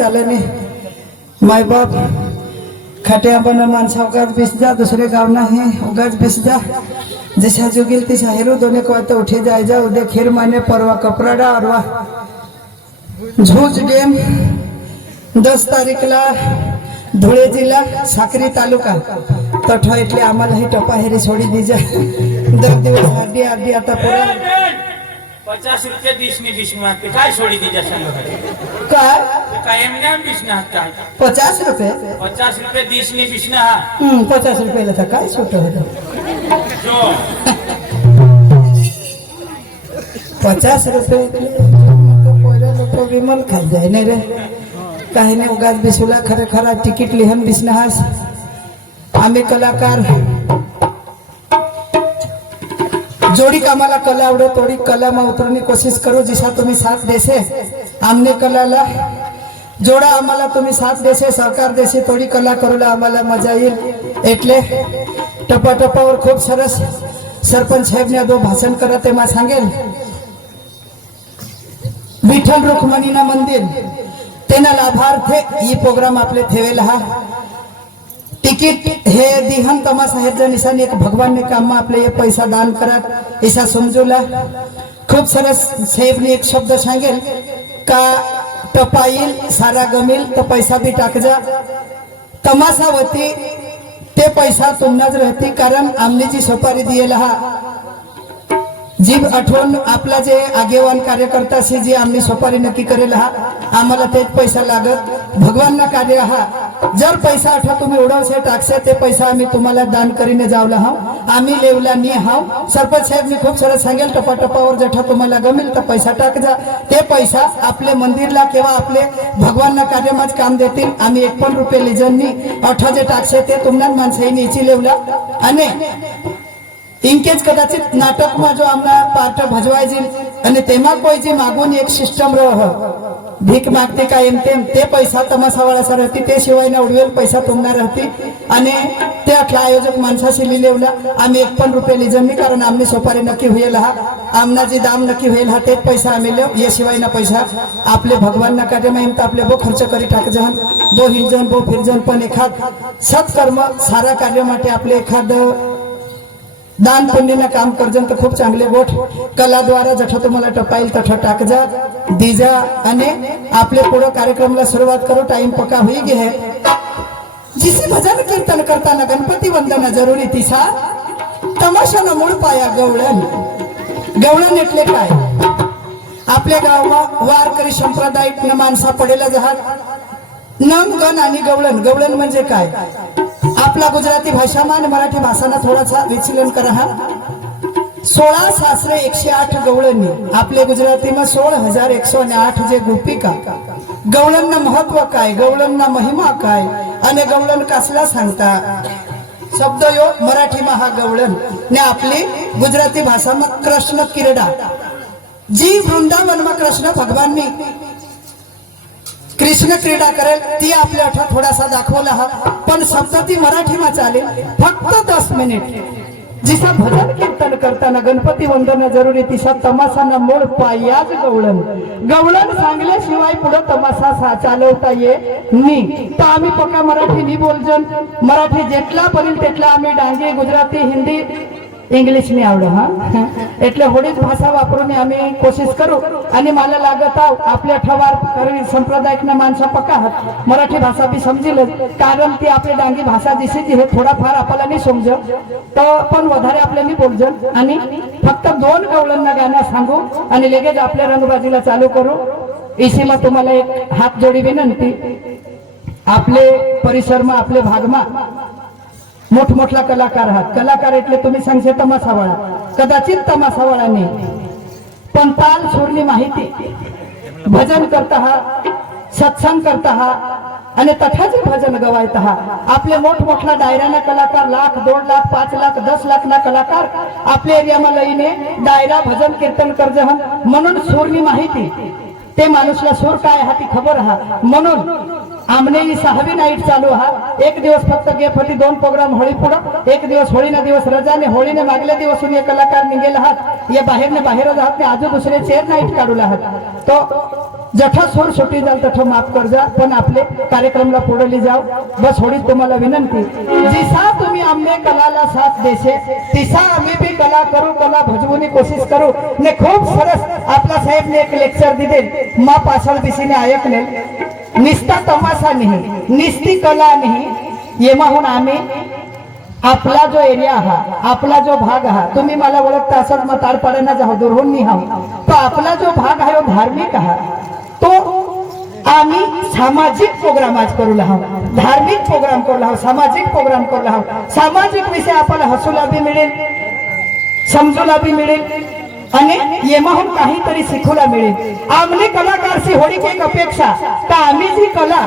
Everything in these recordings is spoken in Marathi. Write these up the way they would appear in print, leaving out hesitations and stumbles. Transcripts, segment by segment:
चाले ने माय बाप खाटे बन मानसा उगाच बिस जा दूसरे गाँव ना है उगाच बिस जा जैसा जुगिल तिसा हेरू दोने को तो उठे जाए जा उदय खीर माने परवा कपराडा और वाह झूज डेम 10 तारीखला धुळे जिल्हा साक्री तालुका तठा એટલે आम्हाला ही टपा हेरी सोडी दीजा 10 दिवस आधी आधी आता पुरा 50 रुपये दिसनी दिसना ते काय सोडी दीजा सांग काय कायम ना दिसना काय 50 रुपये 50 रुपये दिसनी दिसना 50 रुपये ला काय छोट होतं जो 50 रुपये तो पहिला लोक विमल खात जाय नाही रे काही नाही उगाच बिसुला खरे खरा तिकीट लिहन बिसनास आम्ही कलाकार जोड़ी कामाला कला आवडो तोड़ी कला में उतरने कोशिश करो जिसा तुम्ही साथ देसे आमने कलाला जोड़ा आम्हाला तुम्ही साथ देसे सहकार देसे तोड़ी कला करूला आम्हाला मजा येईल एटले टपा टपावर खूप सरस सरपंच साहेबने दो भाषण करत तेव्हा सांगेल विठ्ठल रुक्मिणीना मंदिर तेना लाभार्थे ये प्रोग्राम आपले ठेवेला हा टिकीट हे दिहन तमाशा हे निशान एक भगवान ने काम में आपले ये पैसा दान करत ऐसा समजूला खूप सरस साहेब ने एक शब्द सांगेल का टपाईल सारा गमिल तो पैसा भी टाक जा तमाशा होती ते पैसा तुमनाच रहती कारण आमने जी सुपारी दिएला हा जीव आठवण आपला जे आगेवान कार्यकर्ता से जी आमने सुपारी नक्की करेल हा आम्हाला तेच पैसा लागत भगवान ना कार्य हा जर पैसा आठवा तुम्ही उडवसे टाकसे ते पैसा आम्ही तुम्हाला दान करीने जावला हा आम्ही लेवला नी हाव सरपंच साहेब ने खूप सारं सांगेल टपा टपावर जठा तुम्हाला गमेल तर पैसा टाक जा ते पैसा आपले मंदिरला किंवा आपले भगवान ना कार्यमाच काम देतील आम्ही 1 रुपये लिजननी अठा जे टाकसे ते तुम्हाला माणसाई नीची लेवला आणि इंकेच कदाचित नाटक में जो आमना पार्ट भजवायची आणि तेमा कोईची मागून एक सिस्टम रह भीक मागते का एम तेम ते पैसा तमाशावाळाचा रहती ते शिवाय ना उडवेल पैसा तुमना रहती आणि ते अखला आयोजक माणसाशी लिहिलेवला आम्ही 1 रुपये लिजननी कारण आमने सोपारी नक्की होईल हा आमना जी दाम नक्की होईल हा तेच पैसा आम्ही लेव ये शिवाय ना पैसा आपले भगवान ना कार्य में तो आपले बो खर्च करी टाक जहन दो हिरजन बो फिरजन पण एखाद सत्कर्म सारा कार्य माटे आपले एखाद दान पुण्य काम करजन तर खूप चांगले गोठ कला द्वारा जठा तुम्हाला टपाईल तठा टाक जा दीजा आणि आपले पुढे कार्यक्रमाला सुरुवात करो टाइम पक्का होई गे है जिसे भजन कीर्तन करताना गणपती वंदना जरुरी तिसा तमाशा न मूळ पाया गवळण गवळण એટલે काय आपल्या गावात वारकरी संप्रदायिक न माणसा पडेला जहात नम गण आणि गवळण गवळण म्हणजे काय आपला गुजराती भाषा में मराठी भाषा ना थोड़ा विचलन करा हा 16 सासरे 108 गवळणी आपले गुजराती में 16,108 जे गोपिका गवळण महत्व काय गवळण महिमा काय आणि गवळण कसला सांगता शब्द यो मराठी में हा गवळण ने आपली गुजराती भाषा में कृष्ण किरडा जी वृंदावन में कृष्ण भगवान ने कृष्ण क्रीडा करेल ती आपल्या अठा थोडासा दाखवला हा पण शब्द ती मराठी में चालेल फक्त 10 मिनिट जिसा भजन कीर्तन करताना गणपती वंदना जरुरी तिसा तमाशाना मूळ पायाच गवळण गवळण सांगल्याशिवाय पुढे तमाशा चालवता ये नी तर आम्ही पक्का मराठी नी बोलजन मराठी जेटला पडेल तेटला आम्ही डांगे गुजराती हिंदी इंग्लिश नहीं आवड हा એટલે હોડી ભાષા વાપरून आम्ही कोशिश करू आणि मला लागत आपल्या ठवार करी संप्रदायिकना माणसा पक्का हात मराठी भाषा भी समजेल कारण ती आपली डांगी भाषा दिसे जी हे थोडा फार आपल्याला नाही समज तो पण વધારે आपल्याला नाही बोलजन आणि फक्त 2 गवळणना गाणं सांगू आणि लगेच आपल्या रंगबाजीला चालू करू इसीला तुम्हाला एक हात जोडी विनंती आपले परिसर में आपले भाग में मोठमोठला कलाकार आहात कलाकार એટલે तुम्ही सांगशे तमाशावाळा कदाचित तमाशावाळा नाही पण ताल सूरनी माहिती भजन करता हा सत्संग करता हा आणि तठाचे भजन गवायता हा आपले मोठमोठला डायराना कलाकार 1,00,000 2 लाख 5 लाख 10 लाख ना कलाकार आपल्या एरिया में लईने डायरा भजन कीर्तन करजहन म्हणून सूरनी माहिती ते माणूसला सूर काय हाती खबर हा म्हणून आमने 6वी नाईट चालू हा एक दिवस फक्त गेप होती 2 प्रोग्राम होळी पुढे एक दिवस होळी ना दिवस रजा ने होळी ने मागले दिवस ये कलाकार निघेल हात ये बाहेर ने बाहेर राहत ने आज दुसरे 4 नाईट काढूला हात तो जठा सोड सुटी जाल तठं माफ कर जा पण आपले कार्यक्रमला पुढे जाओ बस होडी तुम्हाला विनंती जिसा तुम्ही आमने कलाला साथ देशे तिसा आम्ही भी कला करू कला भजवून कोशिश करू ने खूप सरस आपला साहेब ने एक लेक्चर दिले मा पासळ दिशेने ऐकले निस्ता तमाशा नाही निस्ती कला नाही येमाहून आम्ही आपला जो एरिया हा आपला जो भाग हा तुम्ही मला ओळखता असत मग ताडपाड्यांना जाऊ दुरहून नाही हा तो आपला जो भाग आहे धार्मिक हा तो आम्ही सामाजिक प्रोग्राम आज करू लाहा धार्मिक प्रोग्राम करू लाहा सामाजिक प्रोग्राम करू लाहा सामाजिक विषय आपल्याला हसूला बी मिळेल समजूला बी मिळेल आणि येमाहून काहीतरी शिकूला मिळेल आमने कलाकारची होडी एक अपेक्षा तर आम्ही जी कला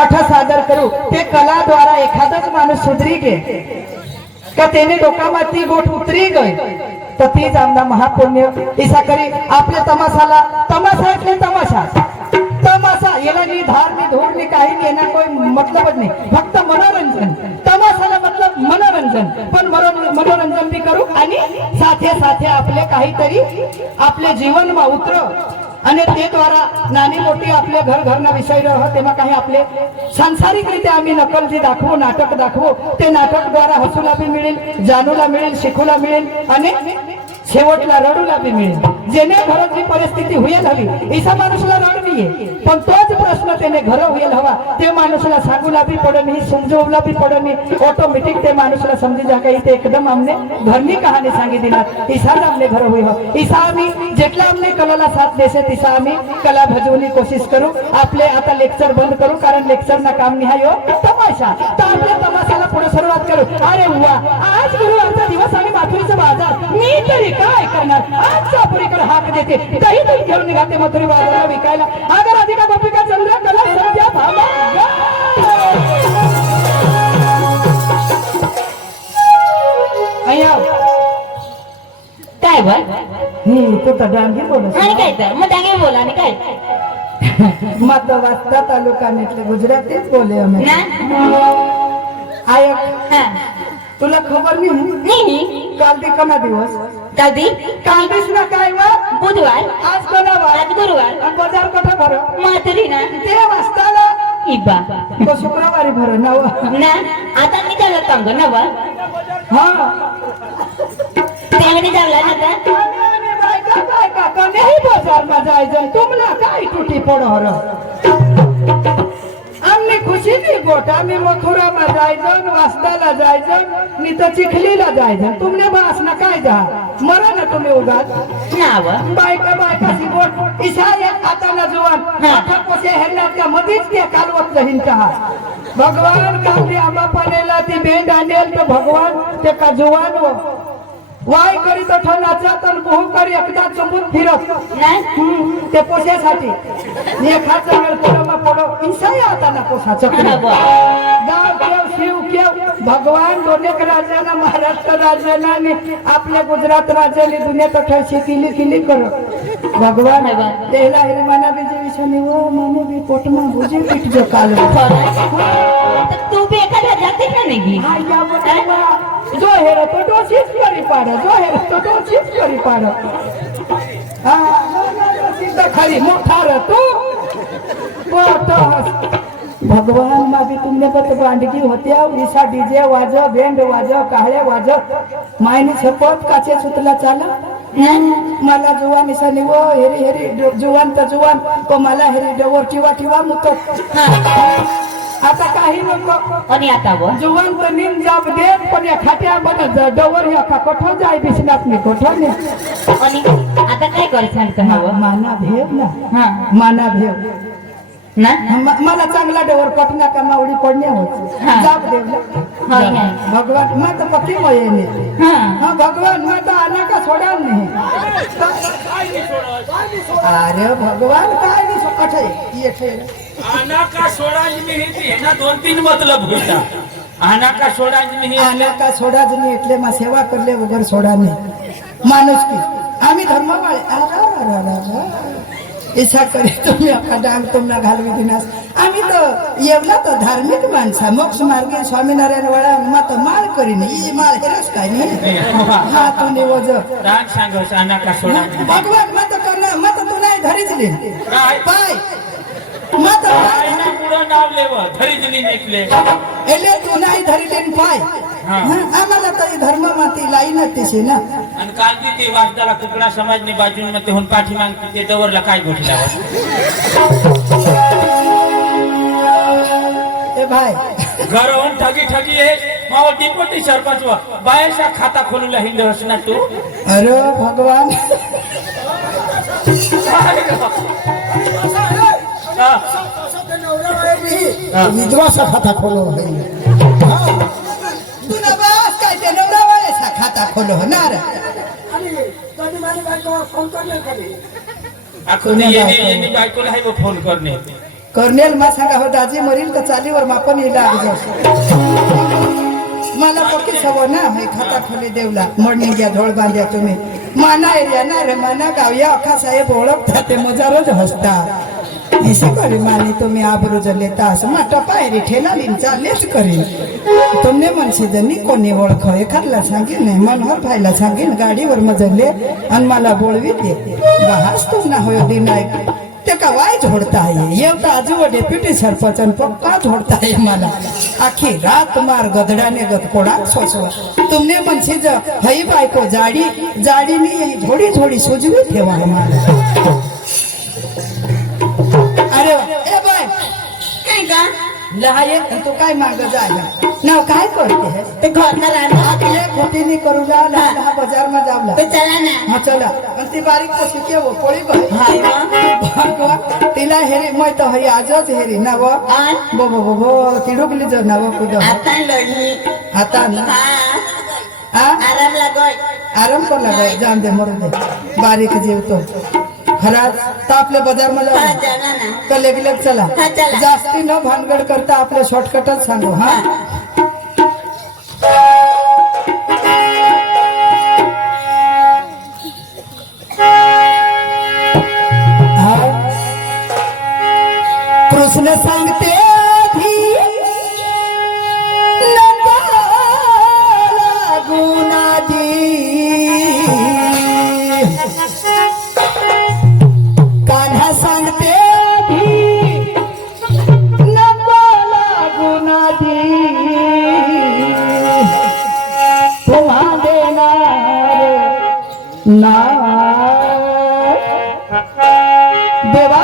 अठा सादर करू ते कला द्वारा एखादाच माणूस सुधरी गे का त्याने डोकामाती गोठ उतरी गय तर तीच आमना महापुण्य इसा करी आपल्या तमाशाला तमाशा એટલે तमाशा तमाशा याला नी धार नी धूर नी काही घेणं कोई मतलबच नाही फक्त मनोरंजन तमाशाला मतलब मनोरंजन पण मनोरंजन बी करू आणि साथे साथे आपले काहीतरी आपले जीवनमा उतर आणि ते द्वारा नानी मोठी आपले घर घरना विषय रह तेव्हा काही आपले सांसारिकरित्या आम्ही नकल जी दाखवू नाटक दाखवू ते नाटक द्वारा हसूला बी मिळेल जानूला मिळेल शिकूला मिळेल आणि शेवटला रडूला बी मिळेल जेने घराची परिस्थिती होईल हवी इसा माणूसला रड नाहीये पण तोच प्रश्न त्याने घर होईल हवा ते माणूसला सांगूला बी पडत नाही समजवला बी पडत नाही ऑटोमॅटिक ते माणूसला समजी जा काही ते एकदम आमने घरनी कहाणी सांगितली ना इसा आमने घर होई हो इसा आम्ही जेटला आमने कलाला साथ देसे तिसा आम्ही कला भजवणी कोशिश करू आपले आता लेक्चर बंद करू कारण लेक्चर ना काम निहाय तमाशा तर आपल्या तमाशाला पुढे सुरुवात करू अरे वा आज गुरुवारचा दिवस आणि माथुरीचा बाजार मी तरी काय करणार आज चापुरीकडे हाक देते दही दूध घेऊन निघाते मथुरी बाजाराला विकायला अगर अधिका गोपिका चंद्र कला सध्या भामा अय्या काय बोल तो तर डांगी बोलत आणि काय तर मग डांगे बोला आणि काय मत वाचता तालुकानेतले गुजरातीच बोले आम्ही ना आयक हा तुला खबर नाही नाही काल बी कना दिवस कधी काल बीस ना काय वा बुधवार आज कना वार आज गुरुवार आणि बाजार कठा भर माथुरी ना ते वाचताला इबा तो शुक्रवारी भर नव ना आता मी त्याला काम कर नवा हा त्यावेळी जावला ना आता बायका कनेही बाजार मा जायचं तुमला काय तुटी पडहर आमने खुशी नी गोट आम्ही मथुरा मा जायचं वास्ताला जायचं नी तर चिखलीला जायचं तुमने बास ना काय जा मरा ना तुम्ही उगाच नाव बायका सी गोट इसा आता ना जुवान आता कोसे हेरणार का मधीच ते कालवत जहीन का भगवान काली आंबा पानेला ती बेंड आणेल तर भगवान ते का जुवान वो वाय करी तो नाचात आणि बहु करी एकदा चंबून फिरत ते पोशासाठी एखाचा वेळ पोरमा पडो इंसाई आता ना पोसा चक्र गाव केव शिव केव भगवान दोनेक राज्याना महाराष्ट्र राज्याना आणि आपल्या गुजरात राज्याने दुनियात ठरशी किली कर भगवान तेला हिरमाना बीजे विषाने वो माने भी पोटमा बुझे पीठ जो काल तू बी एखाद्या जाते का नाही हा या बघा जो हेर तो डोशीच करी पाड जो हेर तो डोशीच करी पाड हा सिद्ध खरी मोठा र तू भगवान मागे तुमने पत बांडगी होत्या विसा डीजे वाज बेंड वाज काळे वाज मायने छपत काचे सुतला चाला मला जुवान इसा निवो हेरी हेरी जुवान तर जुवान को मला हेरी डवर टिवा मुकत आता काही नको आणि आता व जुवान तर निम जाब देत पण या खाट्या बनत डवर या का कोठो जाय बिसनात मी कोठो ने आणि आता काय करसान कहावं माना भेव ना हा माना भेव ना मला चांगला डवर पटना का मावडी पडणे होत हा. जाब देव ना होय ना. भगवान मा तर पक्की मये ने हा हा भगवान मा तर आना का सोडाल नाही अरे भगवान काय नाही सोकाठे ये ठेर आना का सोडाज में ही ना 2-3 मतलब होता आना का सोडाज में ही आना का सोडा जनी એટલે માં સેવા કરલે વગર સોડા નહીં માનુસ की आम्ही धर्मवाळे इच्छा करी तुम्ही अख्खा डांग तुम्हाला घालवी दिनास आम्ही तर येवला तर धार्मिक माणसा मोक्ष मार्गे स्वामीनारायण वळा मत माळ करीन ई माळ हेरस काय नाही हा तू निवज राग सांगस आना का सोडाज भगवान मत करना मत तू नाही धरीचली काय? पाय मत आईना पुढं नाव लेव धरीजली नेटले एले तू नाही धरिले न पाय हा. आम्हाला तर धर्म माती लाई नसते ना आणि काल ती ते वाजताला कुकडा समाजने बाजून मध्ये होऊन पाठी मागते ते दवरला काय घोषल्यावर ए भाई घर होऊन ठगी ठगी आहे मावा डिपोटी सरपंच बायाचा खाता खोलूला हिंद ना तू अरे भगवान हा. विधवा सा खाता खोलो तू ना बस काय ते नवरा वाले खाता खोलो ना रे येणे बायकोला आहे वो फोन करणे कर्नेल मा सांगा हो दाजी मरील तर चालीवर मापन येला मला पक्की सवय ना हे खाता खोली देवला मडणी घ्या धोळ बांध्या तुम्ही माना एरिया ना रे माना गाव या अखा साहेब ओळखता ते मजारच हसता इसी बड़ी मानी तुम्हें आबरू लेता माटा पायरी ठेला लिन चालेच करीन तुमने मनसीदनी कोणी ओळख एखादला सांगेन मनोहर भाईला सांगेन गाडीवर मजले आणि मला बोलवी दे बहास तुम ना होय दिनाय ते का वाय झोडता आहे येवता आजू डेप्युटी सरपंच आणि पप्पा झोडता आहे मला आखी रात मार गदडाने गदकोडा सोसवा तुमने मनसीद हई बायको जाडी जाडीनी थोडी थोडी सुजवी ठेवा मला अरे वा ए बाय काय का लहाय तू काय माग जायला नाव काय करते ते घरला राहणार आपले खोटीनी करू लहा बाजार मध्ये जावला ते चला ना हा चला आणि ती बारीक कशी केव पोळी बघ हाय मग भागवा तिला हेरी मै तर हई आजच हेरी नव आण. बो बो बो बो तिडुकली जो नव कुद आता लढली आता ना हा हा आराम लागोय आराम कर लागाय जाम दे मरू दे बारीक जीवतो खराच तर आपल्या बाजार मध्ये हा जाऊ. चला ना तर लेगलेग चला हा, चला. जास्ती न भानगड करता आपल्या शॉर्टकटच सांगू हा कृष्ण सांगते आधी नको लागू नादी. कान्हा सांगते आधी नको लागू नादी. तुम्हा देणार ना देवा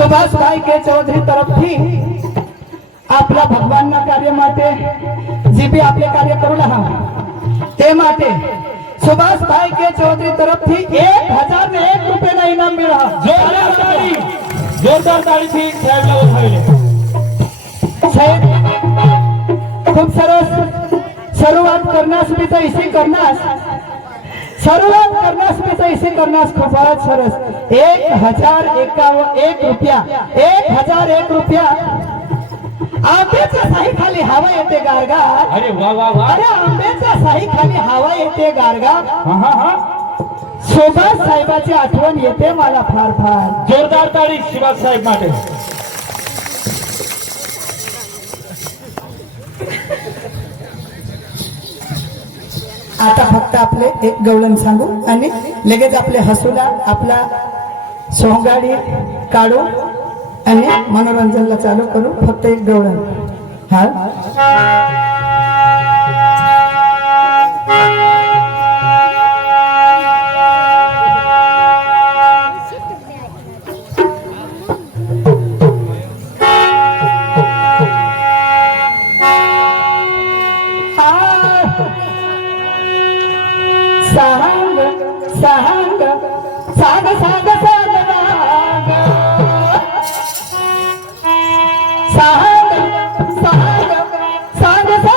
સુભાષભાઈ કે ચૌધરી તરફથી આપલા ભગવાનના કાર્ય માટે જે બી આપણે કાર્ય કરું રહ્યા તે માટે સુભાષભાઈ કે ચૌધરી તરફથી 1001 રૂપિયાના ઇનામ મળ્યા. જોરદાર તાળીથી સાહેબને વધાવી લે. साहेब खूप सरस सुरुवात करण्यास मी तर इसे करण्यास सुरुवात करण्यास मी तर इसे करण्यास खूपच सरस 1001 रुपया 1001 रुपया आंब्याच्या साही खाली हवा येते गारगार. अरे वा वा वा. अरे आंब्याच्या साही खाली हवा येते गारगार. हा हा हा. सुभाष साहेबाची आठवण येते मला फार फार. जोरदार ताળી शिवाज साहेब માટે. आता फक्त आपले एक गवळण सांगू आणि लगेच आपले हसूला आपला सोंगाडी काढू आणि मनोरंजनला चालू करू. फक्त एक गवळण. हा सांग सांग सांग सांग सांग सांग सांग सांग सांग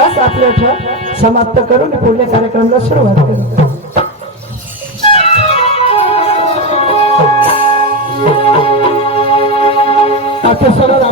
बस आपले ठेव समाप्त करून पुढल्या कार्यक्रमाला सुरुवात करू. आता सगळं